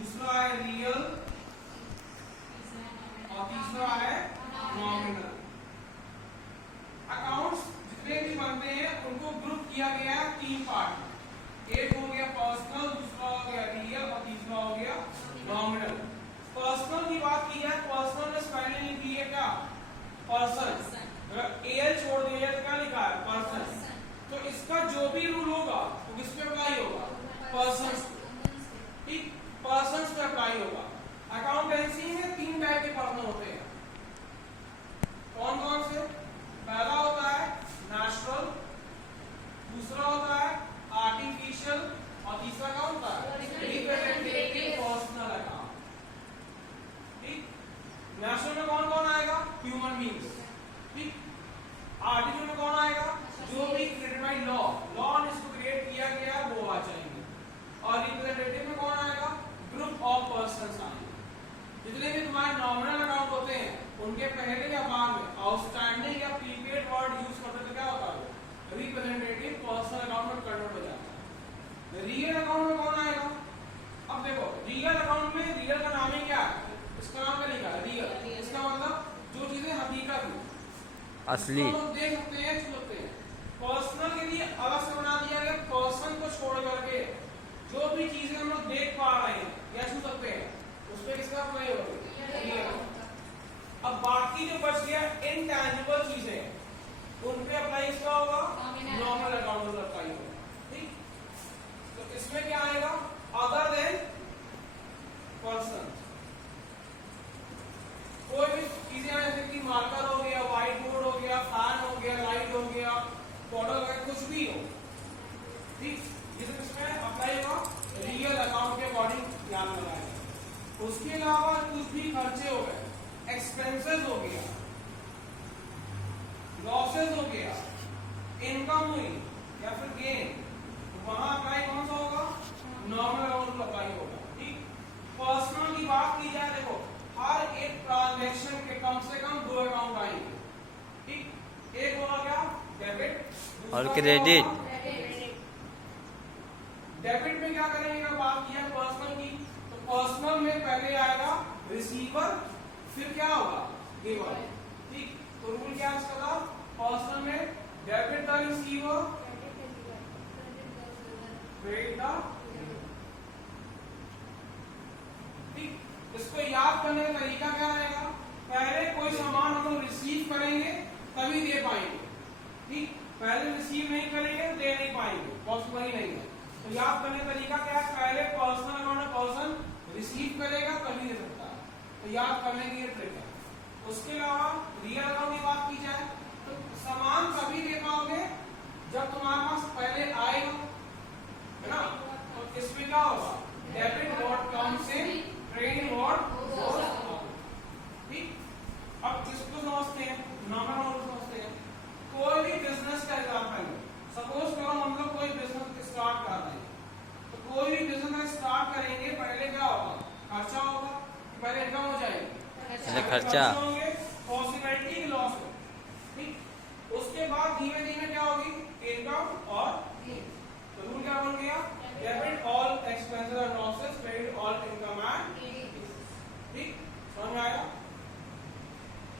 दूसरा है रियल और तीसरा है नॉमिनल। अकाउंट्स जितने भी बनते हैं उनको ग्रुप किया गया है 3 पार्ट में। एक हो गया पर्सनल, दूसरा हो गया रियल और तीसरा हो गया नॉमिनल। पर्सनल की बात की जाए, पर्सनल में स्पेलिंग लिखी है क्या? पर्सन। अगर एल छोड़ दिया जाए तो क्या लिखा है? पर्सन। तो इसका जो भी रूल होगा वो किस पे अप्लाई होगा? पर्सन। ठीक, पर्सन पे अप्लाई होगा। अकाउंटेंसी में 3 टाइप के पर्सन होते हैं। कौन कौन से? पहला होता है नेचुरल, दूसरा होता है आर्टिफिशियल और तीसरा क्या होता है? Representative personal account. ठीक, नेचुरल में कौन कौन आएगा? Human beings. ठीक, आर्टिफिशियल में कौन आएगा? जो भी क्रिएटेड बाय लॉ ने इसको क्रिएट किया गया है वो आ जाएंगे। और रिप्रेजेंटेटिव में कौन आएगा? ग्रुप ऑफ पर्संस आएंगे। जितने भी तुम्हारे नॉमिनल अकाउंट होते हैं उनके पहले या बाद में आउटस्टैंडिंग या प्रीपेड वर्ड यूज करते तो क्या होता है? रिप्रेजेंटेटिव पर्सनल अकाउंट में कन्वर्ट हो जाता है। रियल अकाउंट में कौन आएगा? अब देखो रियल अकाउंट में रियल का नाम ही क्या है? इसका नाम क्या लिखा है? रियल। इसका मतलब जो चीजें हकीकत में असली लोग देख सकते हैं, छू सकते हैं। पर्सनल के लिए अलग से बना दिया गया, पर्सन को छोड़ करके जो भी चीजें हम लोग देख पा रहे हैं या छू सकते हैं उस पर किसका अप्लाई होगा? अब बाकी जो बच गया इनटैंजिबल चीजें उन पे अप्लाई इसका होगा नॉमिनल अकाउंट में अप्लाई होगा। ठीक, तो इसमें क्या आएगा? Other than person. कोई भी चीजें जैसे कि मार्कर हो गया, व्हाइट बोर्ड हो गया, फैन हो गया, लाइट हो गया, बॉटल हो गया, कुछ भी हो। ठीक, इसमें अप्लाई होगा रियल अकाउंट के अकॉर्डिंग ध्यान लगाएगा। उसके अलावा कुछ भी खर्चे हो गए, एक्सपेंसेस हो गया, लॉसेस हो गया, इनकम हुई या फिर गेन, वहां अप्लाई कौन सा होगा? नॉर्मल अकाउंट अप्लाई होगा। ठीक, पर्सनल की बात की जाए, देखो हर एक ट्रांजैक्शन के कम से कम 2 अकाउंट आएंगे। ठीक, एक होगा क्या? डेबिट और क्रेडिट। डेबिट में क्या करेंगे? अगर बात किया पर्सनल की तो पर्सनल में पहले आएगा रिसीवर, फिर क्या होगा? गिवर। ठीक, तो रूल क्या है इसका? पर्सनल में debit the receiver, credit the. ठीक, इसको याद करने का तरीका क्या रहेगा? पहले कोई सामान हम लोग रिसीव करेंगे तभी दे पाएंगे। ठीक, पहले रिसीव नहीं करेंगे तो दे नहीं पाएंगे, पॉसिबल ही नहीं है। तो याद करने का तरीका क्या है? पहले पर्सनल अकाउंट में पर्सन रिसीव करेगा तभी दे सकता है, तो याद करने की ये ट्रिक है। उसके अलावा रियल अकाउंट की बात की जाए तो सामान तभी दे पाओगे जब तुम्हारे पास पहले आएगा, है ना? तो इसमें क्या होगा? Debit what comes in, credit what goes out. ठीक, अब इसको समझते हैं, नॉमिनल समझते हैं। कोई भी बिजनेस का एग्जांपल है, सपोज करो हम लोग कोई बिजनेस स्टार्ट कर रहे हैं, तो कोई भी बिजनेस स्टार्ट करेंगे पहले क्या होगा? खर्चा होगा, पहले इनकम हो जाएगी, पहले खर्चा होंगे, पॉसिबिलिटी लॉस हो। ठीक, उसके बाद धीमे धीमे क्या होगी? इनकम और गेन। तो रूल क्या बन गया? Debit all expenses and losses, credit all income